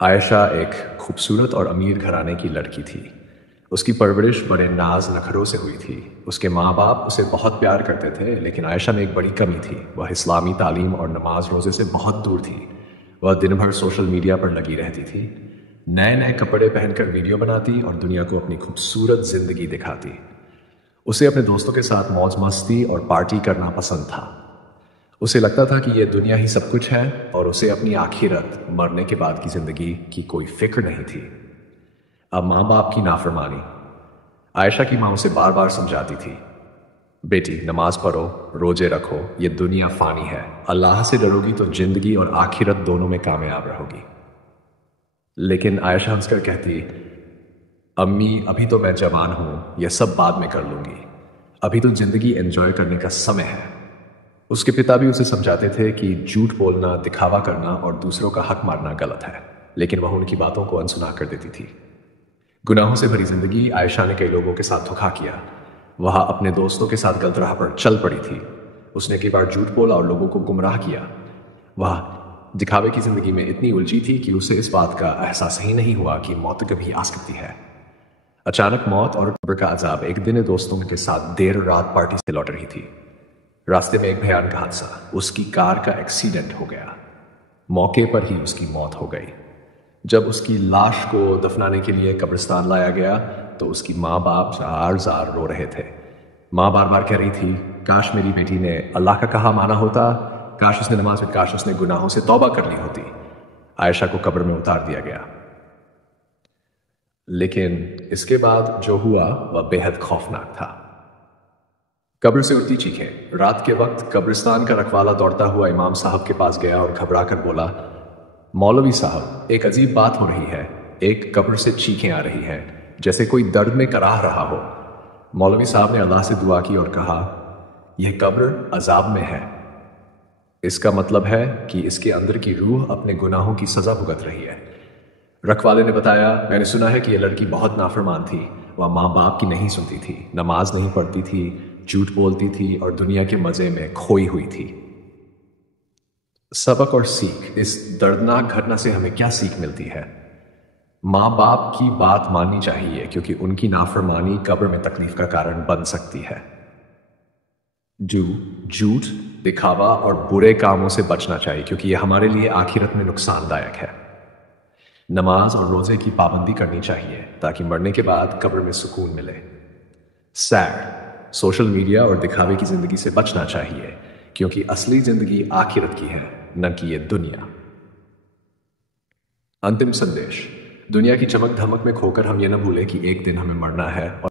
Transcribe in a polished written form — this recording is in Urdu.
عائشہ ایک خوبصورت اور امیر گھرانے کی لڑکی تھی۔ اس کی پرورش بڑے ناز نخروں سے ہوئی تھی۔ اس کے ماں باپ اسے بہت پیار کرتے تھے، لیکن عائشہ میں ایک بڑی کمی تھی۔ وہ اسلامی تعلیم اور نماز روزے سے بہت دور تھی۔ وہ دن بھر سوشل میڈیا پر لگی رہتی تھی، نئے نئے کپڑے پہن کر ویڈیو بناتی اور دنیا کو اپنی خوبصورت زندگی دکھاتی۔ اسے اپنے دوستوں کے ساتھ موج مستی اور پارٹی کرنا پسند تھا۔ اسے لگتا تھا کہ یہ دنیا ہی سب کچھ ہے اور اسے اپنی آخرت، مرنے کے بعد کی زندگی کی کوئی فکر نہیں تھی۔ اب ماں باپ کی نافرمانی۔ عائشہ کی ماں اسے بار بار سمجھاتی تھی، بیٹی نماز پڑھو، روزے رکھو، یہ دنیا فانی ہے، اللہ سے ڈرو گی تو زندگی اور آخرت دونوں میں کامیاب رہو گی۔ لیکن عائشہ ہنس کر کہتی، امی ابھی تو میں جوان ہوں، یہ سب بعد میں کر لوں گی، ابھی تو زندگی انجوائے کرنے کا سمے ہے۔ اس کے پتا بھی اسے سمجھاتے تھے کہ جھوٹ بولنا، دکھاوا کرنا اور دوسروں کا حق مارنا غلط ہے، لیکن وہ ان کی باتوں کو انسنا کر دیتی تھی۔ گناہوں سے بھری زندگی۔ عائشہ نے کئی لوگوں کے ساتھ دھوکا کیا، وہاں اپنے دوستوں کے ساتھ غلط راہ پر چل پڑی تھی۔ اس نے کئی بار جھوٹ بولا اور لوگوں کو گمراہ کیا۔ وہ دکھاوے کی زندگی میں اتنی الجھی تھی کہ اسے اس بات کا احساس ہی نہیں ہوا کہ موت کبھی آ سکتی ہے۔ اچانک موت اور قبر کا عذاب۔ ایک دن دوستوں کے ساتھ دیر رات پارٹی سے لوٹ رہی تھی۔ راستے میں ایک بھیانک حادثہ، اس کی کار کا ایکسیڈنٹ ہو گیا۔ موقع پر ہی اس کی موت ہو گئی۔ جب اس کی لاش کو دفنانے کے لیے قبرستان لایا گیا تو اس کی ماں باپ زار زار رو رہے تھے۔ ماں بار بار کہہ رہی تھی، کاش میری بیٹی نے اللہ کا کہا مانا ہوتا، کاش اس نے نماز میں، کاش اس نے گناہوں سے توبہ کر لی ہوتی۔ عائشہ کو قبر میں اتار دیا گیا، لیکن اس کے بعد جو ہوا وہ بے حد خوفناک تھا۔ قبر سے اٹھتی چیخیں۔ رات کے وقت قبرستان کا رکھوالا دوڑتا ہوا امام صاحب کے پاس گیا اور گھبرا کر بولا، مولوی صاحب ایک عجیب بات ہو رہی ہے، ایک قبر سے چیخیں آ رہی ہیں جیسے کوئی درد میں کراہ رہا ہو۔ مولوی صاحب نے اللہ سے دعا کی اور کہا، یہ قبر عذاب میں ہے، اس کا مطلب ہے کہ اس کے اندر کی روح اپنے گناہوں کی سزا بھگت رہی ہے۔ رکھوالے نے بتایا، میں نے سنا ہے کہ یہ لڑکی بہت نافرمان تھی، وہ ماں باپ کی نہیں سنتی تھی، نماز نہیں پڑھتی تھی، جھوٹ بولتی تھی اور دنیا کے مزے میں کھوئی ہوئی تھی۔ سبق اور سیکھ۔ اس دردناک گھٹنا سے ہمیں کیا سیکھ ملتی ہے؟ ماں باپ کی بات ماننی چاہیے کیونکہ ان کی نافرمانی قبر میں تکلیف کا کارن بن سکتی ہے۔ جھوٹ، دکھاوا اور برے کاموں سے بچنا چاہیے کیونکہ یہ ہمارے لیے آخرت میں نقصان دایک ہے۔ نماز اور روزے کی پابندی کرنی چاہیے تاکہ مرنے کے بعد قبر میں سکون ملے۔ سوشل میڈیا اور دکھاوے کی زندگی سے بچنا چاہیے کیونکہ اصلی زندگی آخرت کی ہے، نہ کہ یہ دنیا۔ انتم سندیش۔ دنیا کی چمک دھمک میں کھو کر ہم یہ نہ بھولیں کہ ایک دن ہمیں مرنا ہے اور